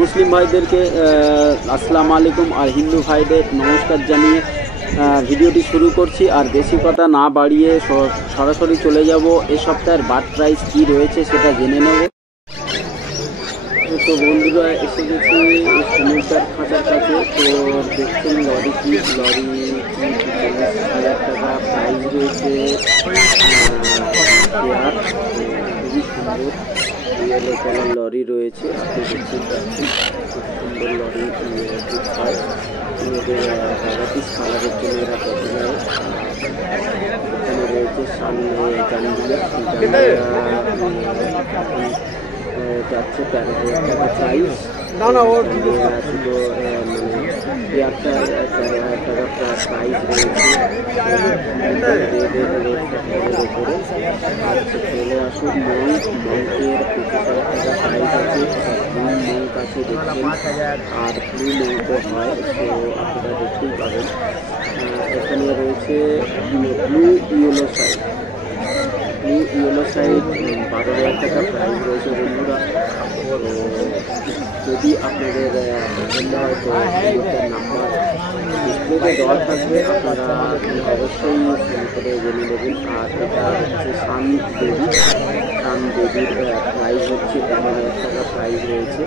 মুসলিম ভাইদেরকে আসসালামু আলাইকুম আর হিন্দু ভাইদের নমস্কার জানিয়ে ভিডিওটি শুরু করছি। আর বেশি কথা না বাড়িয়ে সরাসরি চলে যাব এ সপ্তাহের বাট প্রাইস কী রয়েছে সেটা জেনে নেব। তো বন্ধুরা এসে গেছি সমুদ্র খাঁচার কাছে। তো দেখছেন লরি 40,000 টাকা প্রাইস রয়েছে। চেয়ার খুবই সুন্দর ইয়েলো কালার লরি রয়েছে, আপনি দেখতে পাচ্ছেন খুব সুন্দর লরি হয়। ভ্যারাইটিস কালারের জন্য এরা পপুলার। এখানে রয়েছে সামনে জানগুলো যাচ্ছে 13,000 টাকা প্রাইস। মানে চেয়ারটা 13,000 টাকা প্রাইস রয়েছে উপরে। আর চলে আসুন মঙ্কের 25,000 টাকা প্রাইস আছে। মঙ্ক আছে দেখছেন, আর ব্লু মঙ্কও হয়, তো আপনারা দেখতেই পাবেন। এখানে রয়েছে ব্লু ইয়েলো সাইড 12,000 টাকা প্রাইস রয়েছে বন্ধুরা। তো যদি আপনাদের পছন্দ হয় তো নাম্বার ডিসপ্লেতে দেওয়া থাকবে, আপনারা অবশ্যই ফোন করে জেনে নেবেন। আর এটা হচ্ছে সান বেবির প্রাইস হচ্ছে 13,000 টাকা প্রাইস রয়েছে।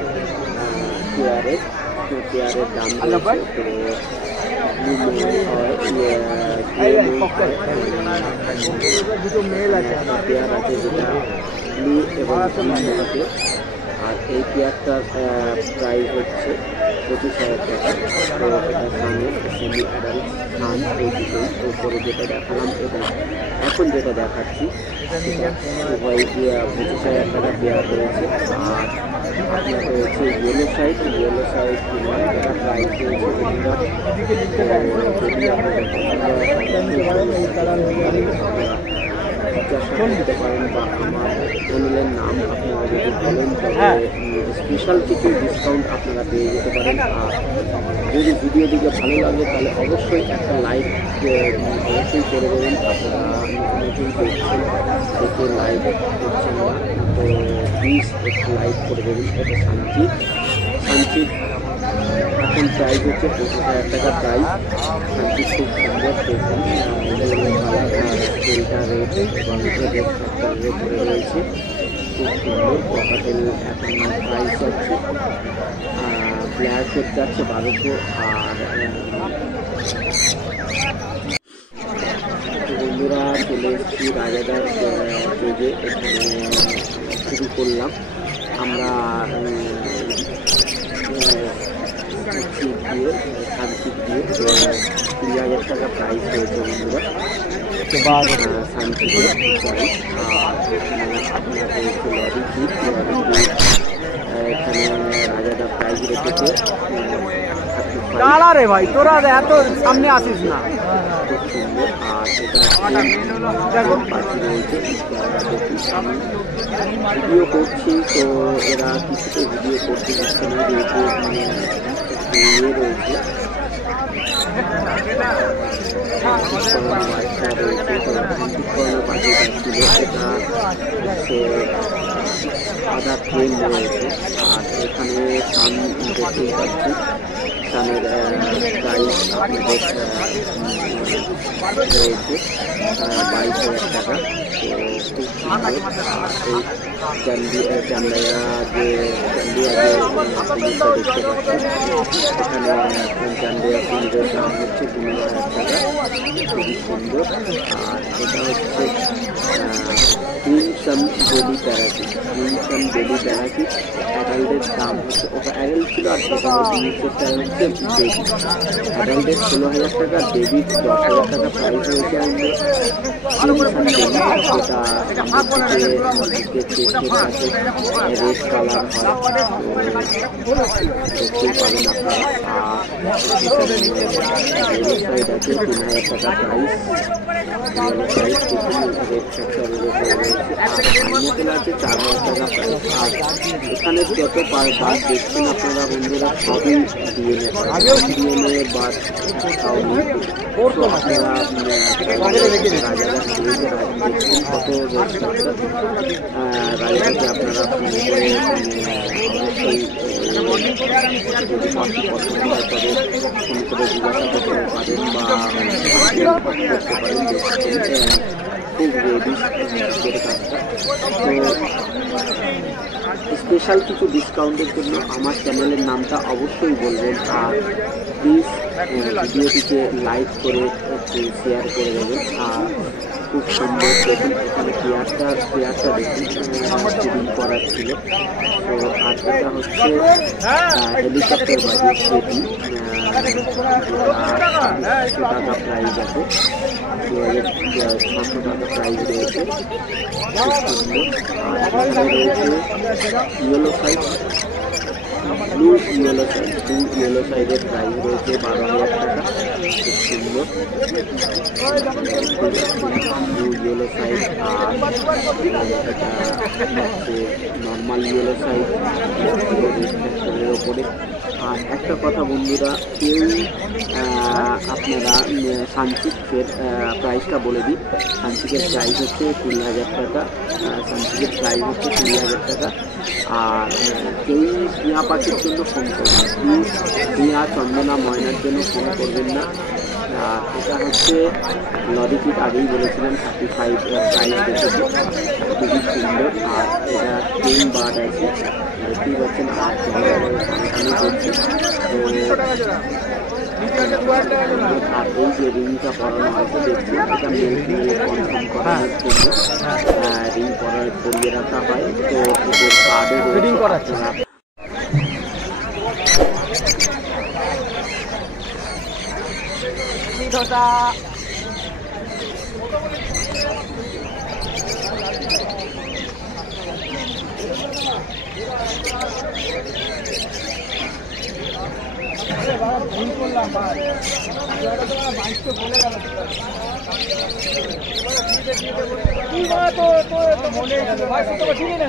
পেয়ারের দাম রয়েছে। তো পেয়ার আছে যেটা ব্লু এবং আছে। আর এই পেয়ারটার প্রাইস হচ্ছে 25,000 টাকা। তো এটা সামনে সেমি অ্যাডাল্ট সান এই দুটোই। উপরে যেটা দেখালাম এবং এখন যেটা দেখাচ্ছি সেটা উভয় 25,000 টাকা পেয়ার রয়েছে। আর আপনার রয়েছে ইয়েলো সাইড 9,000 টাকা প্রাইস রয়েছে বন্ধুরা। যদি জিজ্ঞাসা করতে পারেন বা আমার চ্যানেলের নাম আপনারা যদি বলেন তবে স্পেশাল কিছু ডিসকাউন্ট আপনারা পেয়ে যেতে পারেন। আর যদি ভিডিওটিকে ভালো লাগে তাহলে অবশ্যই একটা লাইক অবশ্যই করে দেবেন। আপনারা নতুন দেখছেন, দেখে লাইক করছেন না, তো প্লিজ একটু লাইক করে দেবেন। এটা সানচিত এখন প্রাইস হচ্ছে 25,000 টাকা প্রাইস। সানচিত খুব সুন্দর দেখুন, তেলটা রয়েছে এবং করে রয়েছে খুব সুন্দর। পকাটেল এখন প্রাইস যাচ্ছে ব্ল্যাকের যাচ্ছে 1200। আর বন্ধুরা চলে এসেছি রাজাদার পেজে। এখানে শুরু করলাম আমরা সানচিত দিয়ে 20,000 টাকা প্রাইস রয়েছে বন্ধুরা সানচিতের প্রাইস। আর আপনার রয়েছে লরি জিপ এখানে রাজাদা প্রাইস রেখেছে। রে ভাই তোরা এত সামনে আসিস না। খুব সুন্দর। আর এটা পাখি রয়েছে, ভিডিও করছি তো এরা কিছুতে ভিডিও করতে দিচ্ছে না, যেহেতু ইয়ে রয়েছে পাখি ছিল। এটা হচ্ছে আধা ট্রেন রয়েছে। আর এখানে সান দেখতেই পাচ্ছি, সানের প্রাইস আপনাদের রয়েছে 22,000 টাকা। তো খুব সুন্দর। এই চান্দিয়া যে কুমিরটা দেখতে পাচ্ছি, এখানে চান্দিয়া কুমিরের দাম হচ্ছে 15,000 টাকা, খুবই সুন্দর। আর এটা হচ্ছে ক্রিমসন বেবি প্যারাকিট অ্যাডাল্টের দাম হচ্ছে, ওটা অ্যাডাল্ট ছিল আর সেটা নিচেরটা হচ্ছে বেবি। অ্যাডাল্টের 16,000 টাকা, বেবির 10,000 টাকা প্রাইস রয়েছে আমাদের। ক্রিমসন বেবি যেটা রেড কালার হয়, দেখতেই পাবেন আপনারা। আর সাইড আছে 3,000 টাকা প্রাইস। প্রাইস রেড ফ্যাক্টরের উপরে রয়েছে। আর পাইনাপেল আছে 4,000 টাকা প্রাইস। আর এখানে যত বাদ দেখছেন আপনারা বন্ধুরা সবই ডিএনএ বাদ কাউনি। তো আপনারা রাজারা খেয়েছে দেখছেন কত রাজাকে আপনারা ফোন করে অবশ্যই যদি পাখি পছন্দ হয় তবে ফোন করে জিজ্ঞাসা করতে পারেন বা করতে পারেন। খুব রেডি কাজটা। তো স্পেশাল কিছু ডিসকাউন্টের জন্য আমার চ্যানেলের নামটা অবশ্যই বলবেন, আর প্লিজ ভিডিওটিকে লাইক করে একটু শেয়ার করে দেবেন। আর খুব সুন্দর দেখুন, এখানে পেয়ারটা দেখুন ফিডিং করার ছিল। তো আর এটা হচ্ছে হেলিকপ্টার বাজি সেটি, টাকা প্রাইজ আছে, 2600 টাকা প্রাইজ রয়েছে। খুব সুন্দর। আর এখানে রয়েছে ইয়েলো সাইড, ব্লু ইয়েলো সাইডের প্রাইস রয়েছে 12,000 টাকা। খুব সুন্দর ব্লু ইয়েলো সাইড। আর এটা হচ্ছে নর্মাল ইয়েলো সাইড রেজিস্ট্রেশনের ওপরে। আর একটা কথা বন্ধুরা, কেউ আপনারা সানচিকের প্রাইসটা বলে দিই। সানচিকের প্রাইস হচ্ছে 20,000 টাকা। সানচিকের প্রাইস হচ্ছে 20,000 টাকা। আর কেউ টিয়া পাখির জন্য ফোন করবেন, প্লিজ টিয়া, চন্দনা, ময়নার জন্য ফোন করবেন না। আর এটা হচ্ছে লরিকিট, আগেই বলেছিলেন 35 প্রাইস রেখেছে, খুবই সুন্দর। আর এটা টেন বার্ড আছে, দেখতেই পাচ্ছেন। আর সামনে করছে। আর এই যে রিংটা পরানো হয়েছে দেখছি, এটা মেল কনফার্ম করানোর জন্য রিং পরিয়ে রাখা হয়। তো এদের কার্ডে রিং করাচ্ছে। ভুল করলাম ভাই, বাইকটা বলে গেল মনে